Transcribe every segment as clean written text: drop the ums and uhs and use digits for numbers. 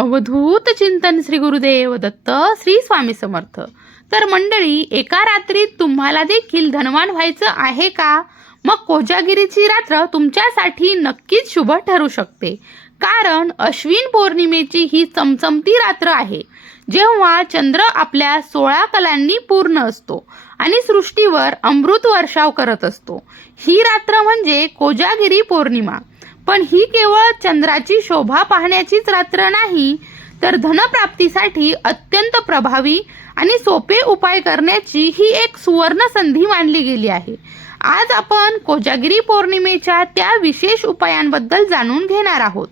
अवधूत चिंतन श्री गुरुदेव दत्त श्री स्वामी समर्थ. तर मंडळी, एका रात्रीत तुम्हाला देखील धनवान व्हायचं आहे का? मग कोजागिरीची रात्र तुमच्यासाठी नक्कीच शुभ ठरू शकते. कारण अश्विन पौर्णिमेची ही चमचमती रात्र आहे, जेव्हा चंद्र आपल्या 16 कलांनी पूर्ण असतो आणि सृष्टीवर अमृत वर्षाव करत असतो. ही रात्र म्हणजे कोजागिरी पौर्णिमा. पण ही केवळ चंद्राची शोभा पाहण्याचीच रात्र नाही, तर धनप्राप्तीसाठी अत्यंत प्रभावी आणि सोपे उपाय करण्याची ही एक सुवर्ण संधी मानली गेली आहे. आज आपण कोजागिरी पौर्णिमेच्या त्या विशेष उपायांबद्दल जाणून घेणार आहोत,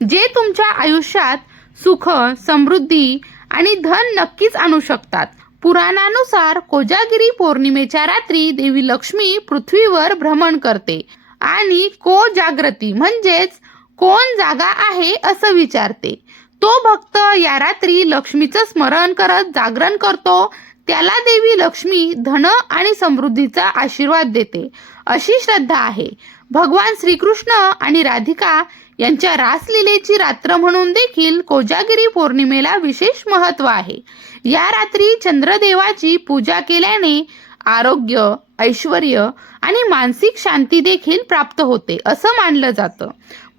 जे तुमच्या आयुष्यात सुख, समृद्धी आणि धन नक्कीच आणू शकतात. पुराणानुसार कोजागिरी पौर्णिमेच्या रात्री देवी लक्ष्मी पृथ्वीवर भ्रमण करते आणि कोजागृती म्हणजेच कोण जागा आहे असं विचारते. तो भक्त या रात्री लक्ष्मीचं स्मरण करत जागरण करतो, त्याला देवी लक्ष्मी धन आणि समृद्धीचा आशीर्वाद देते, अशी श्रद्धा आहे. भगवान श्रीकृष्ण आणि राधिका यांच्या रासलीलेची रात्र म्हणून देखील कोजागिरी पौर्णिमेला विशेष महत्त्व आहे. या रात्री चंद्रदेवाची पूजा केल्याने आरोग्य, ऐश्वर्य आणि मानसिक शांती देखील प्राप्त होते असं मानलं जातं.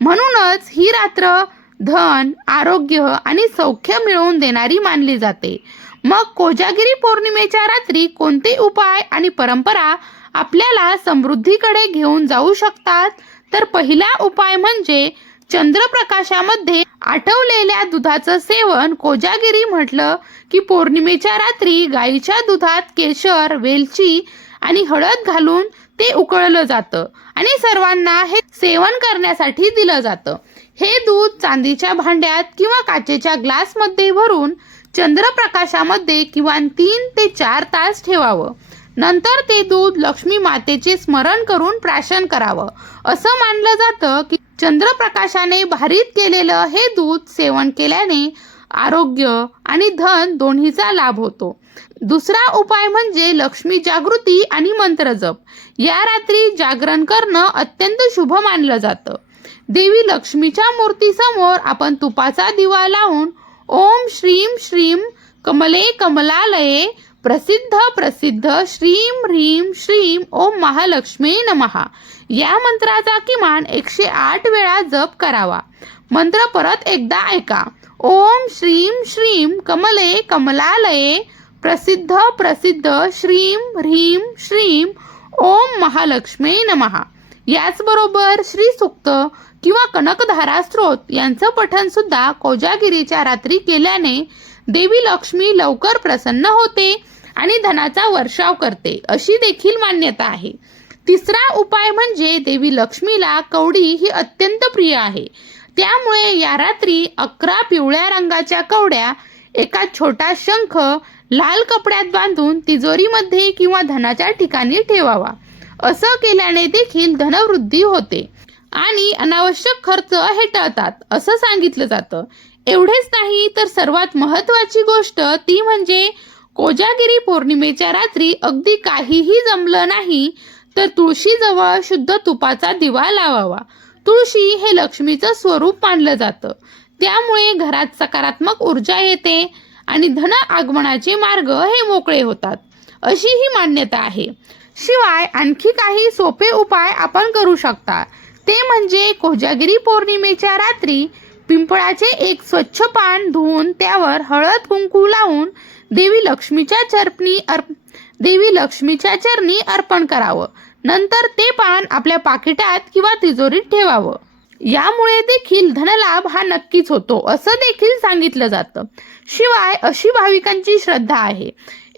म्हणूनच ही रात्र धन, आरोग्य आणि सौख्य मिळवून देणारी मानली जाते. मग कोजागिरी पौर्णिमेच्या रात्री कोणते उपाय आणि परंपरा आपल्याला समृद्धीकडे घेऊन जाऊ शकतात? तर पहिला उपाय म्हणजे चंद्रप्रकाशामध्ये आटवलेल्या दुधाचं सेवन. कोजागिरी म्हटलं की पौर्णिमेच्या रात्री गाईच्या दुधात केशर, वेलची आणि हळद घालून ते उकळलं जातं आणि सर्वांना हे सेवन करण्यासाठी दिलं जातं. हे दूध चांदीच्या भांड्यात किंवा काचेच्या ग्लासमध्ये भरून चंद्रप्रकाशामध्ये किमान 3 ते 4 तास ठेवावं. नंतर ते दूध लक्ष्मी मातेचे स्मरण करून प्राशन करावं. असं मानलं जातं की चंद्रप्रकाशाने भारित केलेलं हे दूध सेवन केल्याने आरोग्य आणि धन दोन्हीचा लाभ होतो. दुसरा उपाय म्हणजे लक्ष्मी जागृती आणि मंत्रजप. या रात्री जागरण करणं अत्यंत शुभ मानलं जातं. देवी लक्ष्मीच्या मूर्तीसमोर आपण तुपाचा दिवा लावून ओम श्रीम श्रीम कमले कमलालये प्रसिद्ध प्रसिद्ध श्रीम ह्रीम श्रीम ओम महालक्ष्मी नमः या मंत्राचा किमान 108 वेळा जप करावा. मंत्र परत एकदा ऐका. ओम श्रीम श्रीम कमले कमलालये प्रसिद्ध प्रसिद्ध श्रीम ह्रीम श्रीम ओम महालक्ष्मी नमः. याचबरोबर श्री सूक्त किंवा कनकधारा स्तोत्र यांचं पठण सुद्धा कोजागिरीच्या रात्री केल्याने देवी लक्ष्मी लवकर प्रसन्न होते आणि धनाचा वर्षाव करते, अशी देखील मान्यता आहे. तिसरा उपाय म्हणजे देवी लक्ष्मीला कवडी ही अत्यंत प्रिय आहे. त्यामुळे या रात्री 11 पिवळ्या रंगाच्या कवड्या एका छोटा शंख लाल कपड्यात बांधून तिजोरीमध्ये किंवा धनाच्या ठिकाणी ठेवावा. असं केल्याने देखील धनवृद्धी होते आणि अनावश्यक खर्च हे टळतात असं सांगितलं जातं. एवढेच नाही तर सर्वात महत्त्वाची गोष्ट ती म्हणजे कोजागिरी पौर्णिमेच्या रात्री अगदी काहीही जमलं नाही तर तुळशीजवळ शुद्ध तुपाचा दिवा लावावा. तुळशी हे लक्ष्मीचं स्वरूप मानलं जातं. त्यामुळे घरात सकारात्मक ऊर्जा येते आणि धन आगमनाचे मार्ग हे मोकळे होतात, अशी ही मान्यता आहे. शिवाय आणखी काही सोपे उपाय आपण करू शकता. ते म्हणजे कोजागिरी पौर्णिमेच्या रात्री पिंपळाचे एक स्वच्छ पान धुवून त्यावर हळद कुंकू लावून देवी लक्ष्मीच्या चरणी अर्पण करावं. नंतर ते पान आपल्या पाकिटात किंवा तिजोरीत ठेवावं. यामुळे देखील धनलाभ हा नक्कीच होतो असं देखील सांगितलं जातं. शिवाय अशी भाविकांची श्रद्धा आहे.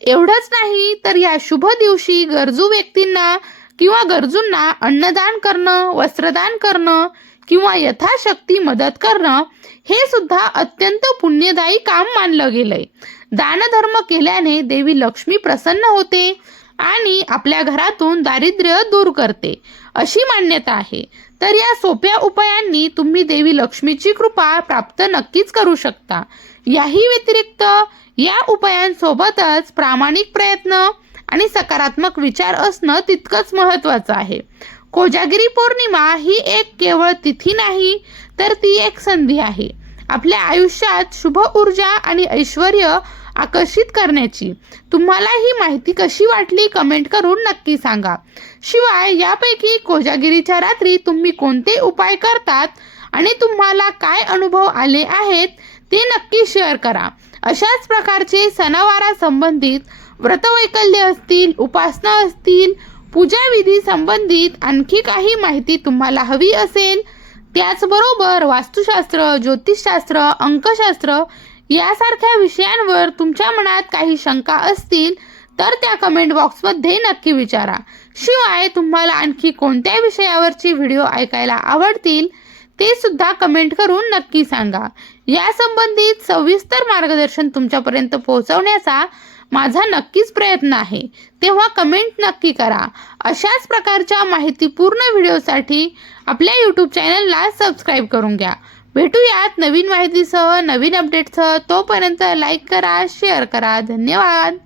एवढंच नाही तर या शुभ दिवशी गरजू व्यक्तींना किंवा गरजूंना अन्नदान करणं, वस्त्रदान करणं किंवा यथाशक्ती मदत करणं हे सुद्धा अत्यंत पुण्यदायी काम मानलं गेलंय. दानधर्म केल्याने देवी लक्ष्मी प्रसन्न होते आणि आपल्या घरातून दारिद्र्य दूर करते, अशी मान्यता आहे. तर या सोप्या उपायांनी तुम्ही देवी लक्ष्मीची कृपा प्राप्त नक्कीच करू शकता. याही व्यतिरिक्त या उपायांसोबतच प्रामाणिक प्रयत्न आणि सकारात्मक विचार असणं तितकंच महत्त्वाचं आहे. कोजागिरी पौर्णिमा ही एक केवळ तिथी नाही, तर ती एक संधी आहे आपल्या आयुष्यात शुभ ऊर्जा आणि ऐश्वर आकर्षित करण्याची. तुम्हाला ही माहिती कशी वाटली कमेंट करून नक्की सांगा. शिवाय यापैकी कोजागिरीच्या रात्री तुम्ही कोणते उपाय करतात आणि तुम्हाला काय अनुभव आले आहेत ते नक्की शेअर करा. अशाच प्रकारचे सणावारा संबंधित व्रतवैकल्य असतील, उपासना असतील, पूजाविधी संबंधित आणखी काही माहिती तुम्हाला हवी असेल, त्याचबरोबर वास्तुशास्त्र, ज्योतिषशास्त्र, अंकशास्त्र यासारख्या विषयांवर तुमच्या मनात काही शंका असतील तर त्या कमेंट बॉक्समध्ये नक्की विचारा. शिवाय तुम्हाला आणखी कोणत्या विषयावरची व्हिडिओ ऐकायला आवडतील ते सुद्धा कमेंट करून नक्की सांगा. या संबंधित सविस्तर मार्गदर्शन तुमच्यापर्यंत पोहोचवण्याचा माझा नक्कीच प्रयत्न आहे. तेव्हा कमेंट नक्की करा. अशाच प्रकारच्या माहितीपूर्ण व्हिडिओसाठी आपल्या यूट्यूब चॅनलला सबस्क्राईब करून घ्या. भेटूयात नवीन माहितीसह, नवीन अपडेटसह. तोपर्यंत लाईक करा, शेअर करा. धन्यवाद.